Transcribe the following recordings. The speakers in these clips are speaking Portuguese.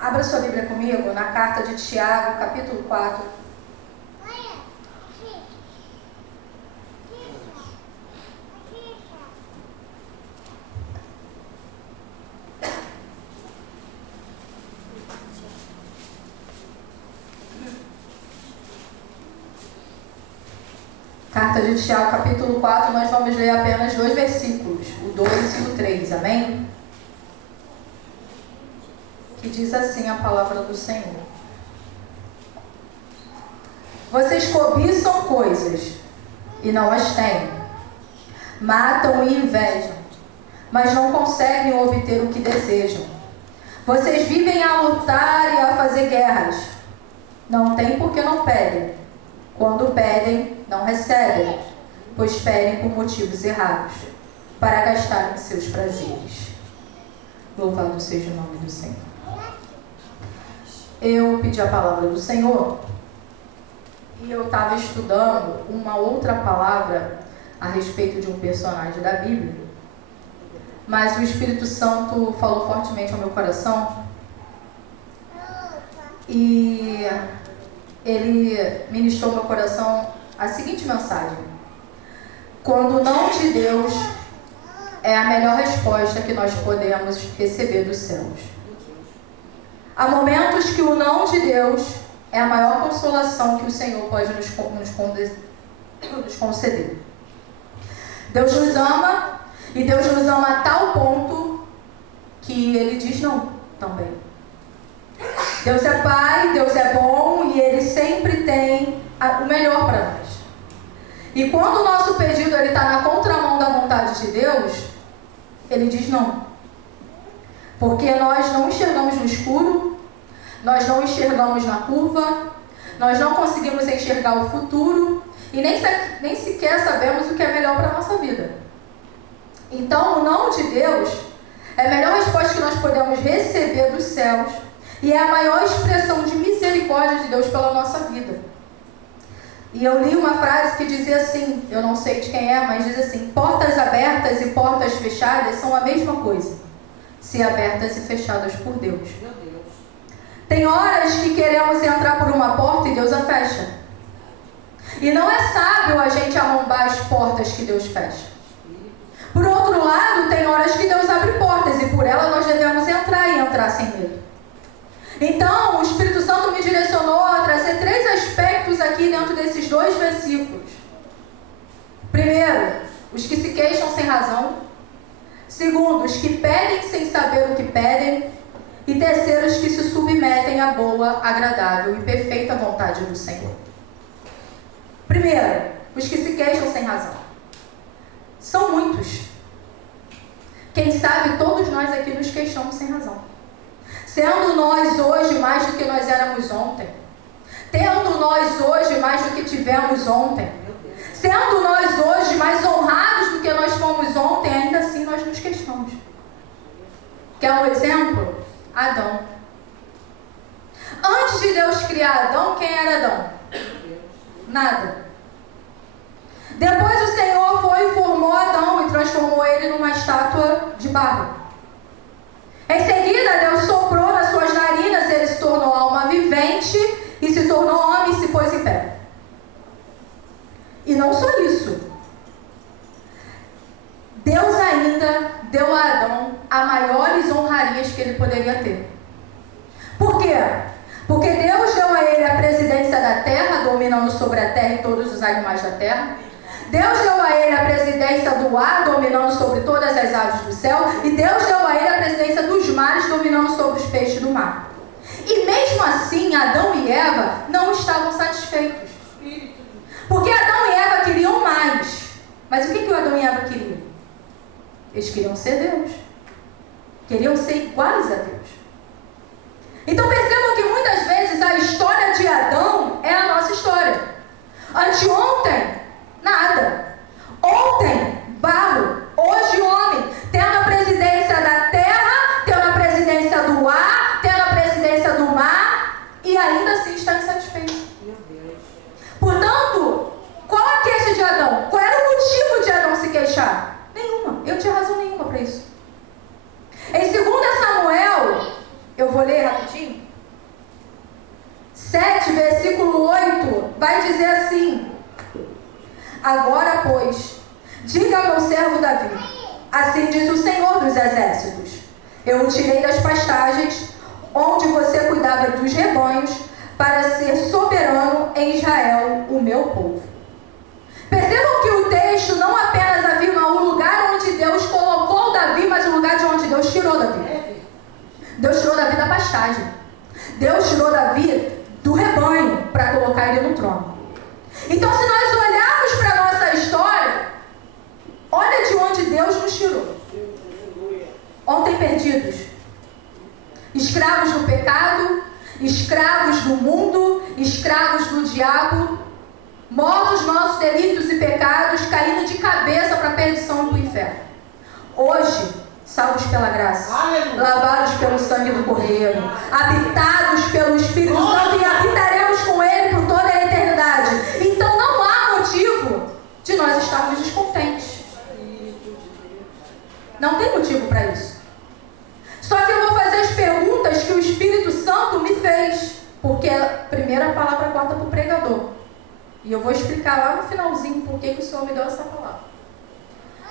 Abra sua Bíblia comigo na carta de Tiago, capítulo 4. Carta de Tiago, capítulo 4, nós vamos ler apenas 2 versículos, o 2 e o 3, amém? Que diz assim a palavra do Senhor. Vocês cobiçam coisas e não as têm, matam e invejam, mas não conseguem obter o que desejam. Vocês vivem a lutar e a fazer guerras, não têm porque não pedem. Quando pedem, não recebem, pois pedem por motivos errados, para gastarem seus prazeres. Louvado seja o nome do Senhor. Eu pedi a palavra do Senhor e eu estava estudando uma outra palavra a respeito de um personagem da Bíblia, mas o Espírito Santo falou fortemente ao meu coração e ele ministrou ao meu coração a seguinte mensagem: quando o não de Deus é a melhor resposta que nós podemos receber dos céus. Há momentos que o não de Deus é a maior consolação que o Senhor pode nos conceder. Deus nos ama, e Deus nos ama a tal ponto que Ele diz não também. Deus é Pai, Deus é bom e Ele sempre tem o melhor para nós. E quando o nosso pedido está na contramão da vontade de Deus, Ele diz não. Porque nós não enxergamos no escuro, nós não enxergamos na curva, nós não conseguimos enxergar o futuro e nem sequer sabemos o que é melhor para a nossa vida. Então, o não de Deus é a melhor resposta que nós podemos receber dos céus e é a maior expressão de misericórdia de Deus pela nossa vida. E eu li uma frase que dizia assim, eu não sei de quem é, mas diz assim: portas abertas e portas fechadas são a mesma coisa, se abertas e fechadas por Deus. Tem horas que queremos entrar por uma porta e Deus a fecha. E não é sábio a gente arrombar as portas que Deus fecha. Por outro lado, tem horas que Deus abre portas e por ela nós devemos entrar e entrar sem medo. Então, o Espírito Santo me direcionou a trazer 3 aspectos aqui dentro desses 2 versículos. Primeiro, os que se queixam sem razão. Segundo, os que pedem sem saber o que pedem. E terceiro, os que se submetem à boa, agradável e perfeita vontade do Senhor. Primeiro, os que se queixam sem razão. São muitos. Quem sabe todos nós aqui nos queixamos sem razão. Sendo nós hoje mais do que nós éramos ontem. Tendo nós hoje mais do que tivemos ontem. Sendo nós hoje mais honrados do que nós fomos ontem, ainda assim nós nos queixamos. Quer um exemplo? Adão. Antes de Deus criar Adão, quem era Adão? Nada. Depois o Senhor foi e formou Adão e transformou ele numa estátua de barro. Em seguida, Deus soprou nas suas narinas, ele se tornou alma vivente e se tornou homem e se pôs em pé. E não só isso. Deus ainda deu a Adão as maiores honrarias que ele poderia ter. Por quê? Porque Deus deu a ele a presidência da terra, dominando sobre a terra e todos os animais da terra. Deus deu a ele a presidência do ar, dominando sobre todas as aves do céu. E Deus deu a ele a presidência dos mares, dominando sobre os peixes do mar. E mesmo assim, Adão e Eva não estavam satisfeitos. Porque Adão e Eva queriam mais. Mas o que Adão e Eva queriam? Eles queriam ser Deus. Queriam ser iguais a Deus. Então percebam que muitas vezes a história de Adão é a nossa história. Anteontem, nada. Ontem, barro. Hoje, homem. Tendo a presidência da terra, tendo a presidência do ar, tendo a presidência do mar, e ainda assim está insatisfeito. Portanto, qual a queixa de Adão? Qual era o motivo de Adão se queixar? Nenhuma. Eu não tinha razão nenhuma para isso. Em 2 Samuel Agora, pois, diga ao meu servo Davi, assim diz o Senhor dos Exércitos, eu o tirei das pastagens, onde você cuidava dos rebanhos, para ser soberano em Israel, o meu povo. Percebam que o texto não apenas afirma o lugar onde Deus colocou Davi, mas o lugar de onde Deus tirou Davi. Deus tirou Davi da pastagem. Deus tirou Davi do rebanho para colocar ele no trono. Então, se nós olharmos para a nossa história, olha de onde Deus nos tirou. Ontem perdidos, escravos do pecado, escravos do mundo, escravos do diabo, mortos nossos delitos e pecados, caindo de cabeça para a perdição e para o inferno. Hoje, salvos pela graça, lavados pelo sangue do Cordeiro, habitados pelo Espírito Santo e habitaremos com Ele por toda a eternidade. Então não há motivo de nós estarmos descontentes. Não tem motivo para isso. Só que eu vou fazer as perguntas que o Espírito Santo me fez, porque a primeira palavra corta para o pregador. E eu vou explicar lá no finalzinho por que o Senhor me deu essa palavra.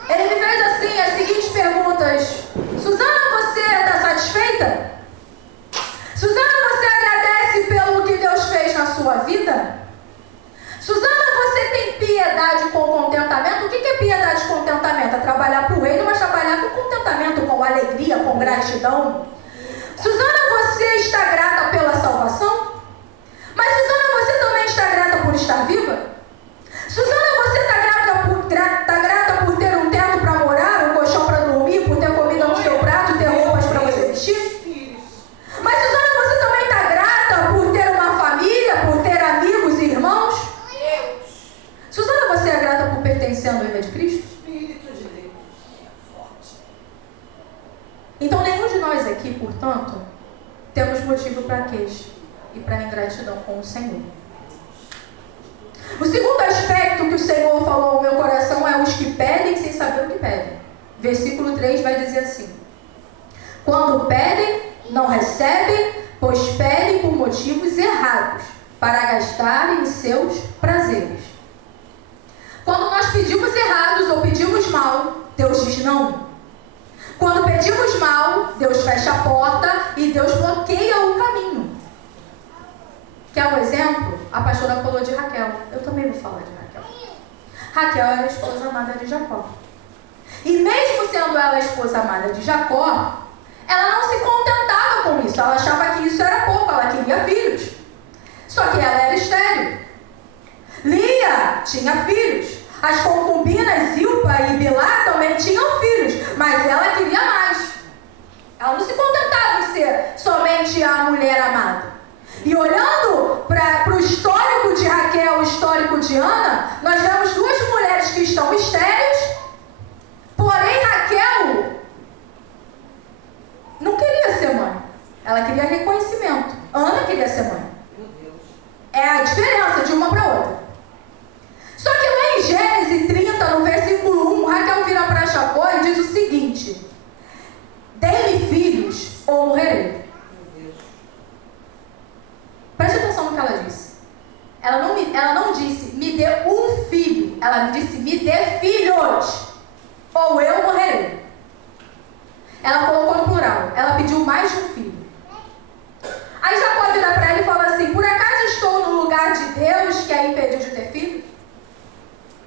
Ele me fez assim as seguintes perguntas: Suzana, você está satisfeita? Suzana, você agradece pelo que Deus fez na sua vida? Suzana, você tem piedade com contentamento? O que é piedade com contentamento? É trabalhar para o reino, mas trabalhar com contentamento, com alegria, com gratidão. Suzana, você está grata pela salvação? Mas Suzana, você também está grata por estar viva? Suzana, você está grata por ter um teto para morar, um colchão para dormir, por ter comida no seu prato, ter roupas para você vestir? Mas Suzana, você também está grata por ter uma família, por ter amigos e irmãos? Suzana, você é grata por pertencer à noiva de Cristo? Então nenhum de nós aqui, portanto, temos motivo para queixa e para ingratidão com o Senhor. O segundo aspecto que o Senhor falou ao meu coração é os que pedem sem saber o que pedem. Versículo 3 vai dizer assim: quando pedem, não recebem, pois pedem por motivos errados, para gastarem em seus prazeres. Quando nós pedimos errados ou pedimos mal, Deus diz não. Quando pedimos mal, Deus fecha a porta e Deus bloqueia o caminho. Quer um exemplo? A pastora falou de Raquel. Eu também vou falar de Raquel. Raquel era a esposa amada de Jacó. E mesmo sendo ela a esposa amada de Jacó, ela não se contentava com isso. Ela achava que isso era pouco, ela queria filhos. Só que ela era estéril. Lia tinha filhos. As concubinas Zilpa e Bilá também tinham filhos, mas ela queria mais. Ela não se contentava em ser somente a mulher amada. E olhando para o histórico de Raquel, o histórico de Ana, nós vemos duas mulheres que estão estéreis, porém Raquel não queria ser mãe. Ela queria reconhecimento. Ana queria ser mãe. É a diferença de uma para outra. Só que lá em Gênesis 30, no versículo 1, Raquel vira para Jacó e diz o seguinte: dê-me filhos ou morrerei. Preste atenção no que ela disse. Ela não disse, me dê um filho. Ela me disse, me dê filhos, ou eu morrerei. Ela colocou no plural. Ela pediu mais de um filho. Aí Jacó vira para ela e fala assim: por acaso estou no lugar de Deus que a impediu de ter filho?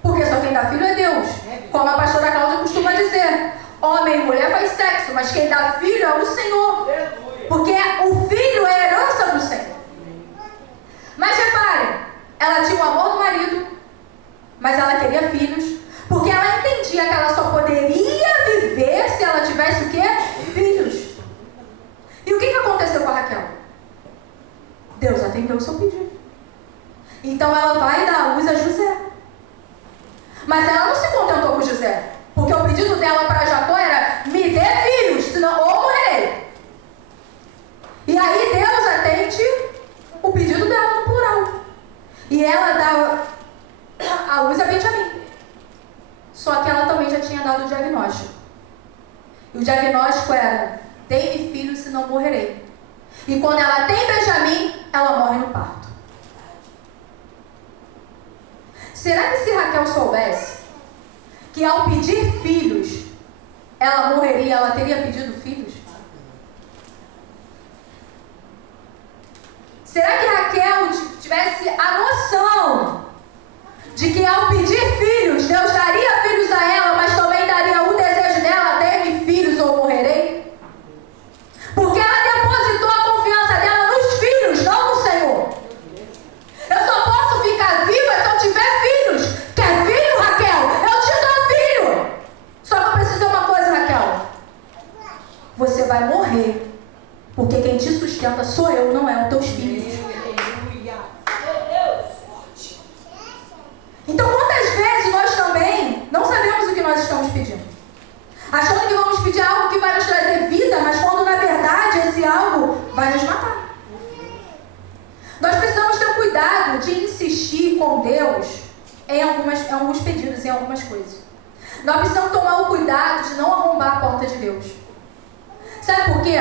Porque só quem dá filho é Deus. Como a pastora Cláudia costuma dizer, homem e mulher faz sexo, mas quem dá filho é o Senhor. Porque o filho é a herança do Senhor. Mas reparem, ela tinha o amor do marido, mas ela queria filhos, porque ela entendia que ela só poderia viver se ela tivesse o quê? Filhos. E o que aconteceu com a Raquel? Deus atendeu o seu pedido. Então ela vai dar a luz a José. Mas ela não se contentou com José, porque o pedido dela para Jacó era: me dê filhos, senão ou morrerei. E aí Deus atende o pedido dela no plural. E ela dá a luz a Benjamim. Só que ela também já tinha dado o diagnóstico. E o diagnóstico era: dê-me filhos, senão morrerei. E quando ela tem Benjamim, ela morre no parto. Será que se Raquel soubesse que ao pedir filhos, ela morreria, ela teria pedido filhos? Será que Raquel tivesse a noção de que ao pedir filhos, Deus daria filhos a ela, mas também daria o desejo dela, dê-me filhos ou morrerei? Porque ela depositou a confiança dela nos filhos, não no Senhor. Eu só posso ficar viva se eu tiver filhos. Quer filho, Raquel? Eu te dou filho. Só que eu preciso de uma coisa, Raquel. Você vai morrer, porque quem te sustenta sou eu, não é os teus filhos. Então, quantas vezes nós também não sabemos o que nós estamos pedindo? Achando que vamos pedir algo que vai nos trazer vida, mas quando na verdade esse algo vai nos matar. Nós precisamos ter cuidado de insistir com Deus em alguns pedidos, em algumas coisas. Nós precisamos tomar o cuidado de não arrombar a porta de Deus. Sabe por quê?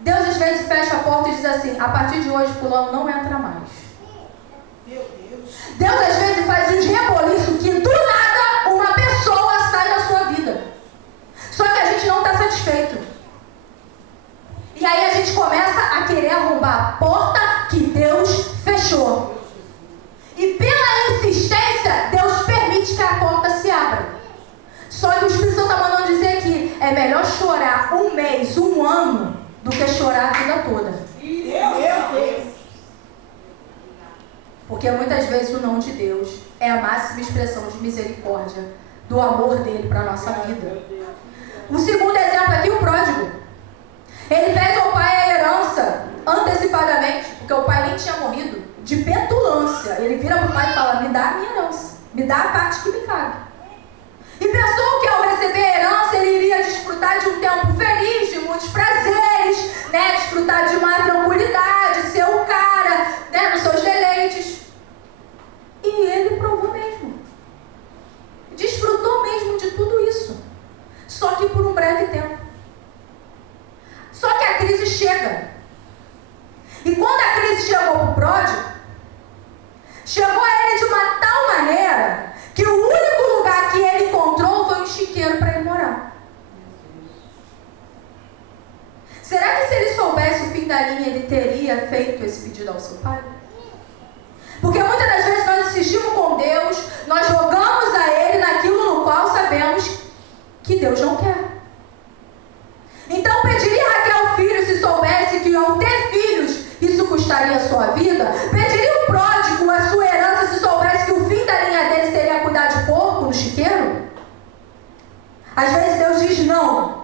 Deus às vezes fecha a porta e diz assim: a partir de hoje fulano não entra mais. Deus às vezes faz um reboliço que do nada uma pessoa sai da sua vida. Só que a gente não está satisfeito. E aí a gente começa a querer arrombar a porta que Deus fechou. E pela insistência, Deus permite que a porta se abra. Só que o Espírito Santo está mandando dizer que é melhor chorar um mês, um ano, do que chorar a vida toda. Meu Deus! Porque muitas vezes o não de Deus é a máxima expressão de misericórdia, do amor dele para a nossa vida. O segundo exemplo aqui, o pródigo. Ele pede ao pai a herança antecipadamente, porque o pai nem tinha morrido, de petulância. Ele vira para o pai e fala: me dá a minha herança, me dá a parte que me cabe. E pensou que ao receber a herança ele iria desfrutar de um tempo feliz, de muitos prazeres, né? Desfrutar de uma tranquilidade, ser o cara, né? Nos seus deleites. E ele provou mesmo. Desfrutou mesmo de tudo isso. Só que por um breve tempo. Só que a crise chega. E quando a crise chegou para o pródigo, chegou a ele de uma tal maneira que o único lugar que ele encontrou foi um chiqueiro para ele morar. Será que se ele soubesse o fim da linha, ele teria feito esse pedido ao seu pai? Porque muitas das vezes nós insistimos com Deus, nós rogamos a Ele naquilo no qual sabemos que Deus não quer. Então pediria Raquel filho se soubesse que ao ter filhos isso custaria a sua vida? Pediria o pródigo a sua herança se soubesse que o fim da linha dele seria cuidar de porco no chiqueiro? Às vezes Deus diz não.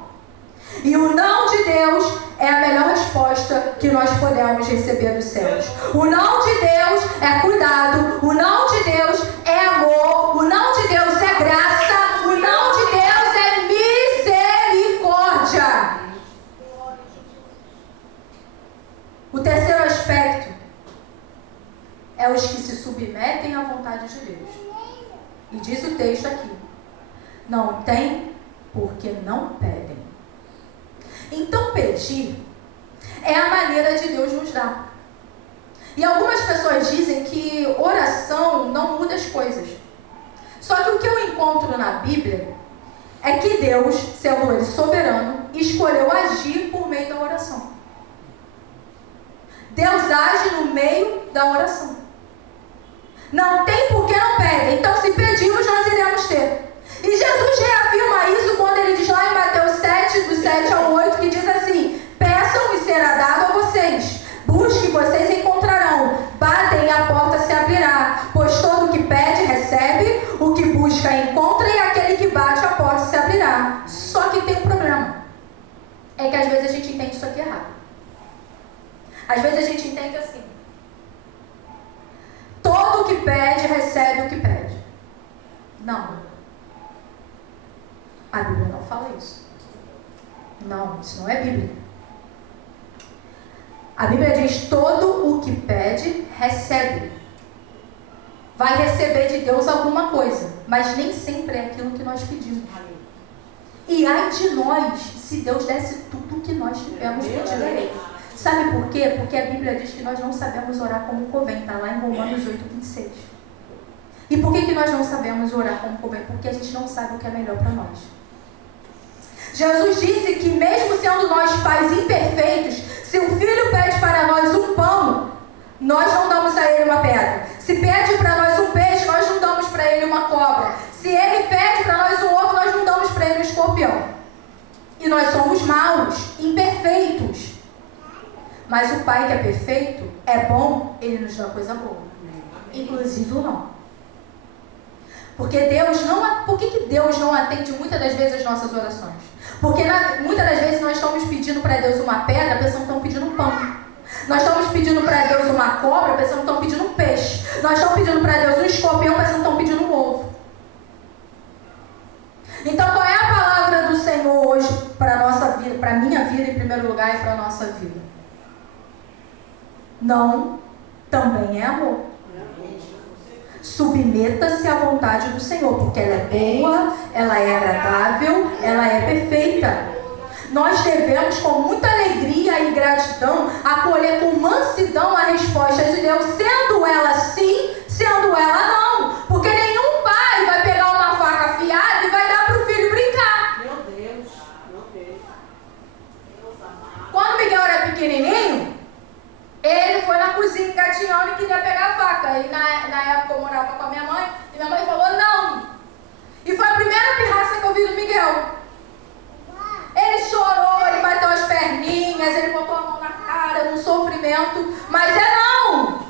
E o não de Deus é a melhor resposta que nós podemos receber dos céus. O não de Deus é cuidado, o não de Deus é amor, o não de Deus é graça, o não de Deus é misericórdia. O terceiro aspecto é os que se submetem à vontade de Deus. E diz o texto aqui: não tem porque não pedem. Então pedir é a maneira de Deus nos dar. E algumas pessoas dizem que oração não muda as coisas. Só que o que eu encontro na Bíblia é que Deus, sendo Ele soberano, escolheu agir por meio da oração. Deus age no meio da oração. Não tem por que não pedem. Então se pedimos, nós iremos ter. E Jesus reafirma isso quando ele diz lá em Mateus 7, do 7 ao 8, que diz assim: peçam e será dado a vocês, busquem e vocês encontrarão, batem e a porta se abrirá, pois todo o que pede recebe, o que busca encontra e aquele que bate a porta se abrirá. Só que tem um problema, é que às vezes a gente entende isso aqui errado. Às vezes a gente entende assim: todo o que pede recebe o que pede. Não. A Bíblia não fala isso. Não, isso não é Bíblia. A Bíblia diz: todo o que pede, recebe. Vai receber de Deus alguma coisa, mas nem sempre é aquilo que nós pedimos. E ai de nós, se Deus desse tudo o que nós tivemos pedido. Sabe por quê? Porque a Bíblia diz que nós não sabemos orar como convém. Está lá em Romanos 8, 26. E por que nós não sabemos orar como convém? Porque a gente não sabe o que é melhor para nós. Jesus disse que mesmo sendo nós pais imperfeitos, se o filho pede para nós um pão, nós não damos a ele uma pedra. Se pede para nós um peixe, nós não damos para ele uma cobra. Se ele pede para nós um ovo, nós não damos para ele um escorpião. E nós somos maus, imperfeitos. Mas o Pai que é perfeito, é bom, ele nos dá coisa boa. Inclusive o não. Porque Deus não... Por que Deus não atende muitas das vezes as nossas orações? Porque muitas das vezes nós estamos pedindo para Deus uma pedra, pensando que estamos pedindo um pão. Nós estamos pedindo para Deus uma cobra, pensando que estamos pedindo um peixe. Nós estamos pedindo para Deus um escorpião, pensando que estamos pedindo um ovo. Então, qual é a palavra do Senhor hoje para a nossa vida, para a minha vida em primeiro lugar e para a nossa vida? Não também é amor. Submeta-se à vontade do Senhor, porque ela é boa, ela é agradável, ela é perfeita. Nós devemos, com muita alegria e gratidão, acolher com mansidão a resposta de Deus, sendo ela sim, sendo ela não. Porque nenhum pai vai pegar uma faca afiada e vai dar para o filho brincar. Meu Deus, meu Deus. Quando o Miguel era pequenininho, ele foi na cozinha engatinhando e queria pegar a faca. E na época eu morava com a minha mãe, e minha mãe falou não. E foi a primeira pirraça que eu vi do Miguel. Ele chorou, ele bateu as perninhas, ele botou a mão na cara, num sofrimento. Mas é não!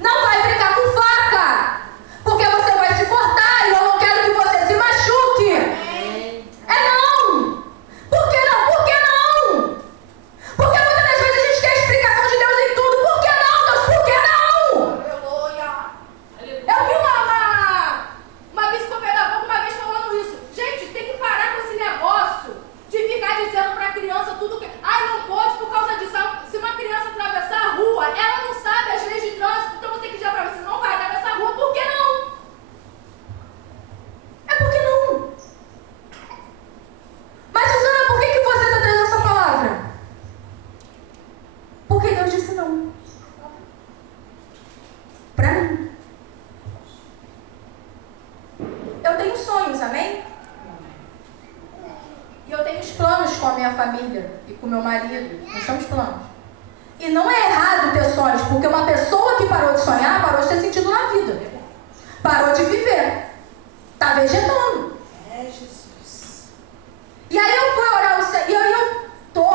Não vai brincar com faca! Porque você vai se cortar e eu não quero que você se machuque! É não! Por que não? Por que não? Porque muitas das vezes a gente quer a explicação de Deus em tudo. Por que não, Deus? Por que não? Eu vi uma psicopedagoga uma vez falando isso. Gente, tem que parar com esse negócio de ficar dizendo para a criança tudo que... Ai, não pode por causa disso. Se uma criança atravessar a rua, ela não sabe as leis de trânsito, então você tem que dizer para você, não vai atravessar a rua. Por que não? É porque não. Mas, Suzana, por que você está trazendo essa palavra? Porque Deus disse não. Para mim. Eu tenho sonhos, amém? E eu tenho os planos com a minha família e com o meu marido. Nós temos planos. E não é errado ter sonhos, porque uma pessoa que parou de sonhar, parou de ter sentido na vida. Parou de viver. Está vegetando. É, Jesus. E aí eu fui orar o Senhor. E aí eu tô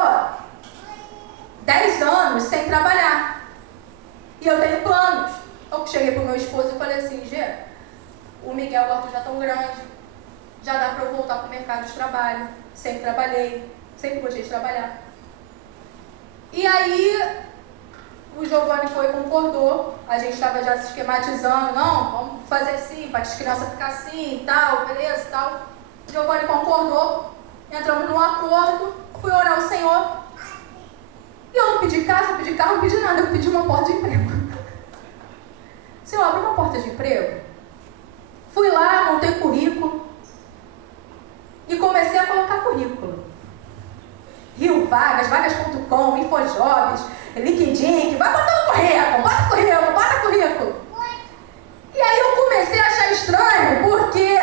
10 anos sem trabalhar. E eu tenho planos. Eu cheguei pro meu esposo e falei assim, Gê, o Miguel e o Arthur já estão grandes. Já dá para eu voltar pro mercado de trabalho. Sempre trabalhei. Sempre gostei de trabalhar. E aí o Giovanni foi e concordou. A gente estava já se esquematizando. Não, vamos fazer assim, para as crianças ficarem assim e tal, beleza e tal. O Giovanni concordou. Entramos num acordo. Fui orar ao Senhor. E eu não pedi casa, não pedi carro, não pedi nada. Eu pedi uma porta de emprego. Senhor, abre uma porta de emprego. Fui lá, montei currículo. E comecei a colocar currículo. Rio Vagas, vagas.com, Infojobs, LinkedIn, vai botando currículo, bota currículo, bota currículo. E aí eu comecei a achar estranho, porque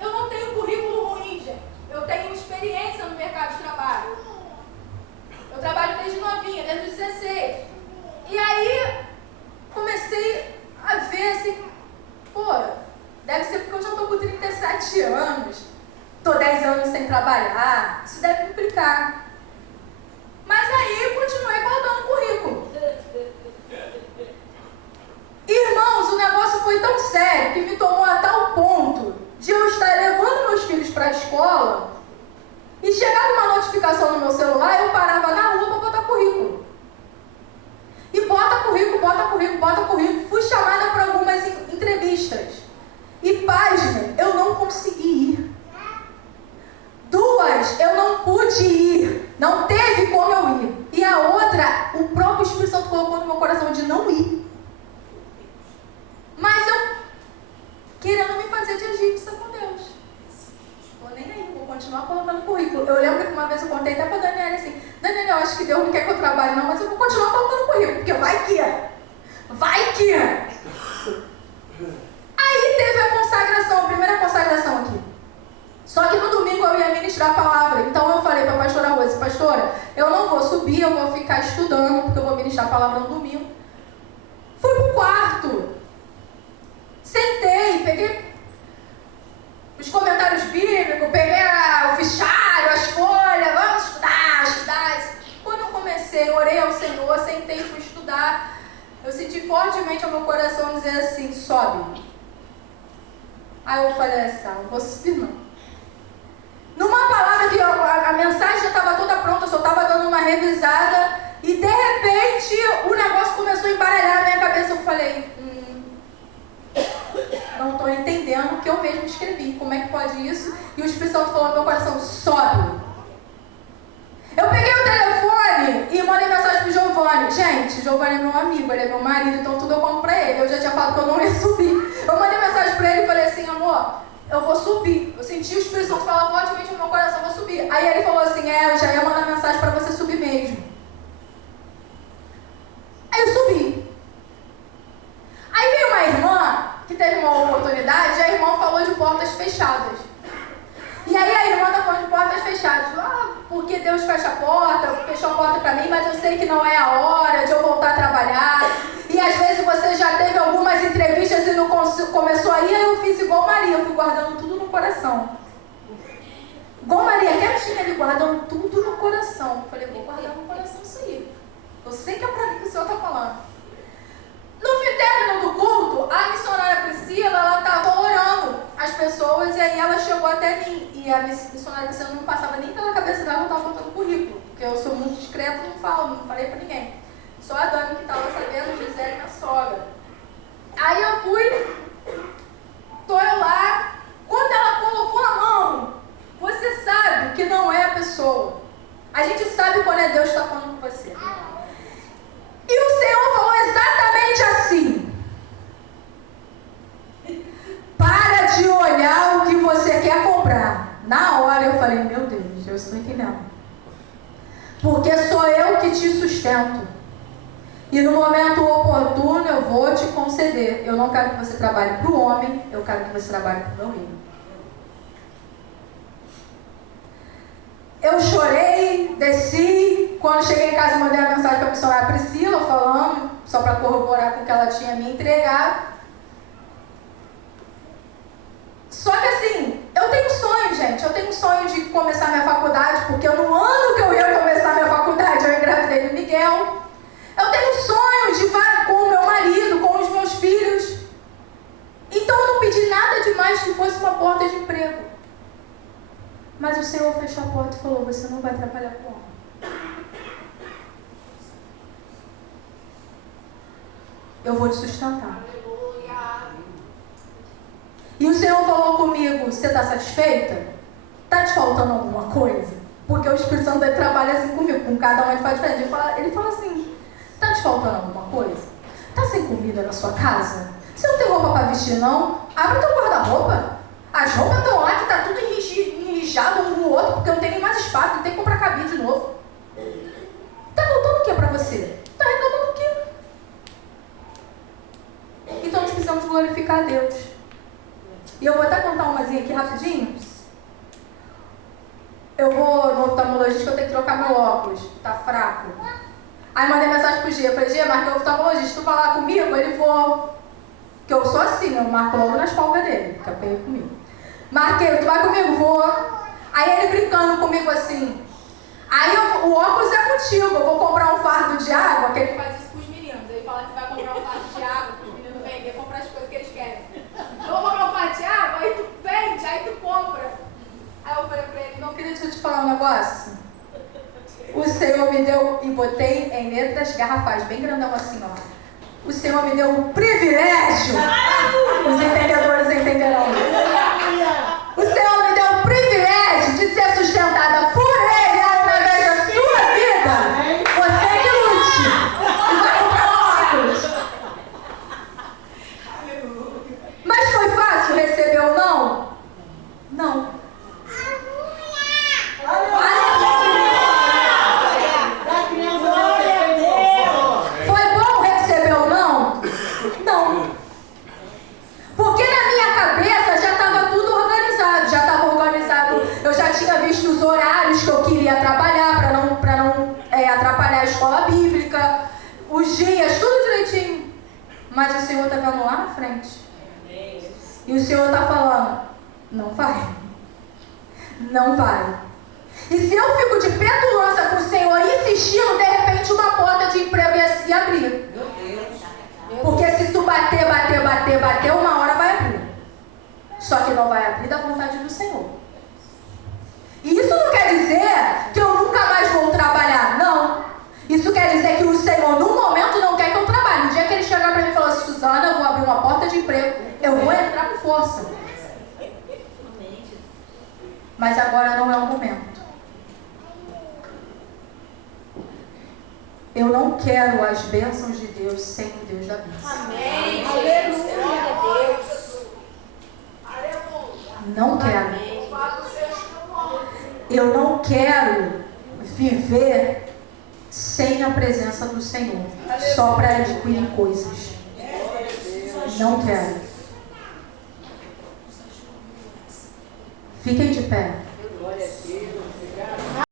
eu não tenho currículo ruim, gente. Eu tenho experiência no mercado de trabalho. Eu trabalho desde novinha, desde os 16. E aí comecei a ver assim, pô, deve ser porque eu já estou com 37 anos. Estou 10 anos sem trabalhar, isso deve implicar. Mas aí continuei guardando o currículo. Irmãos, o negócio foi tão sério que me tomou a tal ponto de eu estar levando meus filhos para a escola e chegava uma notificação no meu celular, eu parava na rua para botar currículo. E bota currículo, bota currículo, bota currículo. Fui chamada para algumas entrevistas. E pasme, eu não consegui ir. 2, eu não pude ir. Não teve como eu ir. E a outra, o próprio Espírito Santo colocou no meu coração de não ir. Mas eu querendo me fazer de egípcia com Deus. Estou nem aí, vou continuar colocando currículo. Eu lembro que uma vez eu contei até para a Daniela assim, Daniela, eu acho que Deus não quer que eu trabalhe não, mas eu vou continuar colocando currículo, porque vai que. subir, eu vou ficar estudando, porque eu vou ministrar a palavra no domingo. Fui pro quarto. Sentei, peguei os comentários bíblicos, peguei o fichário, as folhas, vamos estudar. Quando eu comecei, orei ao Senhor, sentei e fui estudar. Eu senti fortemente ao meu coração dizer assim, sobe. Aí eu falei assim, não vou subir não. Numa palavra que a mensagem já estava toda pronta, eu só estava dando uma revisada e de repente o negócio começou a embaralhar na minha cabeça. Eu falei, não estou entendendo o que eu mesmo escrevi. Como é que pode isso? E o Espírito Santo falou no meu coração, sobe. Eu peguei o telefone e mandei mensagem pro Giovanni. Gente, o Giovanni é meu amigo, ele é meu marido, então tudo eu compro pra ele. Eu já tinha falado que eu não ia subir. Eu mandei mensagem pra ele e falei assim, amor, eu vou subir. Eu senti o Espírito Santo falar fortemente no meu coração, eu vou subir. Aí ele falou assim, eu já ia mandar mensagem pra você subir mesmo. Aí eu subi. Aí veio uma irmã que teve uma oportunidade e a irmã falou de portas fechadas. E aí a irmã está falando de portas fechadas. Porque Deus fecha a porta, fechou a porta para mim, mas eu sei que não é a hora de eu voltar a trabalhar. E às vezes você já teve algumas entrevistas e não começou aí eu fiz igual Maria, eu fui guardando tudo no coração. Igual Maria, quietinha ali, guardando tudo no coração. Eu falei, vou guardar no coração isso aí. Eu sei que é para mim que o Senhor está falando. No término do culto, a missionária Priscila, ela estava orando as pessoas e aí ela chegou até mim. E a missionária Priscila não passava nem pela cabeça dela, eu estava contando currículo. Porque eu sou muito discreta, não falei pra ninguém. Só a Dani que estava sabendo, Gisele, minha sogra. Aí eu fui, tô eu lá. Quando ela colocou a mão, você sabe que não é a pessoa. A gente sabe quando é Deus que está falando com você. E o Senhor falou exatamente assim. Para de olhar o que você quer comprar. Na hora eu falei, meu Deus, eu estou entendendo. Porque sou eu que te sustento. E no momento oportuno eu vou te conceder. Eu não quero que você trabalhe para o homem, eu quero que você trabalhe para o meu reino. Eu chorei, desci. Quando cheguei em casa, mandei a mensagem para a missionária Priscila, falando, só para corroborar com o que ela tinha me entregado. Só que assim, eu tenho sonho, gente. Eu tenho sonho de começar minha faculdade, porque no ano que eu ia começar minha faculdade, eu engravidei do Miguel. Eu tenho sonho de ir com o meu marido, com os meus filhos. Então eu não pedi nada demais que fosse uma porta de emprego. Mas o Senhor fechou a porta e falou, você não vai trabalhar com homem. Eu vou te sustentar. E o Senhor falou comigo, você está satisfeita? Está te faltando alguma coisa? Porque o Espírito Santo ele trabalha assim comigo, com cada um ele faz diferente. Ele fala assim, está te faltando alguma coisa? Está sem comida na sua casa? Você não tem roupa para vestir não? Abre o teu guarda-roupa. As roupas estão lá que está tudo enrijado um no outro, porque não tem nem mais espaço, tem que comprar cabide de novo. Está faltando o que para você? Está reclamando o quê? Então nós precisamos glorificar a Deus. E eu vou até contar umazinha aqui rapidinho. Eu vou no oftalmologista, eu tenho que trocar meu óculos, tá fraco. Aí mandei mensagem pro G, eu falei, G, marquei o oftalmologista, tu vai lá comigo? Ele vou. Que eu sou assim, eu marco logo nas folgas dele, fica feio comigo. Marquei, tu vai comigo? Vou. Aí ele brincando comigo assim. Aí o óculos é contigo, eu vou comprar um fardo de água, que ele faz isso pros meninos. Ele fala que vai comprar um fardo de água, pros meninos vender, comprar as coisas que eles querem. Eu vou comprar um fardo de água, aí tu vende, aí tu compra. Aí eu falei pra ele, não queria te falar um negócio? O Senhor me deu, e botei em letras garrafais, bem grandão assim, ó. O Senhor me deu um privilégio. Os entendedores entenderão isso. O Senhor me deu um privilégio de ser sustentada por Ele através da sua vida. Você que lute. E vai comprar óculos. Mas foi fácil receber ou não? Não. Porque na minha cabeça já estava a escola bíblica, os dias, tudo direitinho. Mas o Senhor está vendo lá na frente. E o Senhor está falando, não vai. Não vai. E se eu fico de petulância com o Senhor insistindo, de repente uma porta de emprego ia se abrir. Porque se tu bater, uma hora vai abrir. Só que não vai abrir da vontade do Senhor. E isso não quer dizer que eu nunca mais vou trabalhar. Não. Isso quer dizer que o Senhor, no momento, não quer que eu trabalhe. No dia que ele chegar para mim e falar assim, Suzana, eu vou abrir uma porta de emprego, eu vou entrar com força. Mas agora não é o momento. Eu não quero as bênçãos de Deus sem o Deus da bênção. Amém. Aleluia. Não quero. Eu não quero viver sem a presença do Senhor, só para adquirir coisas. Não quero. Fiquem de pé.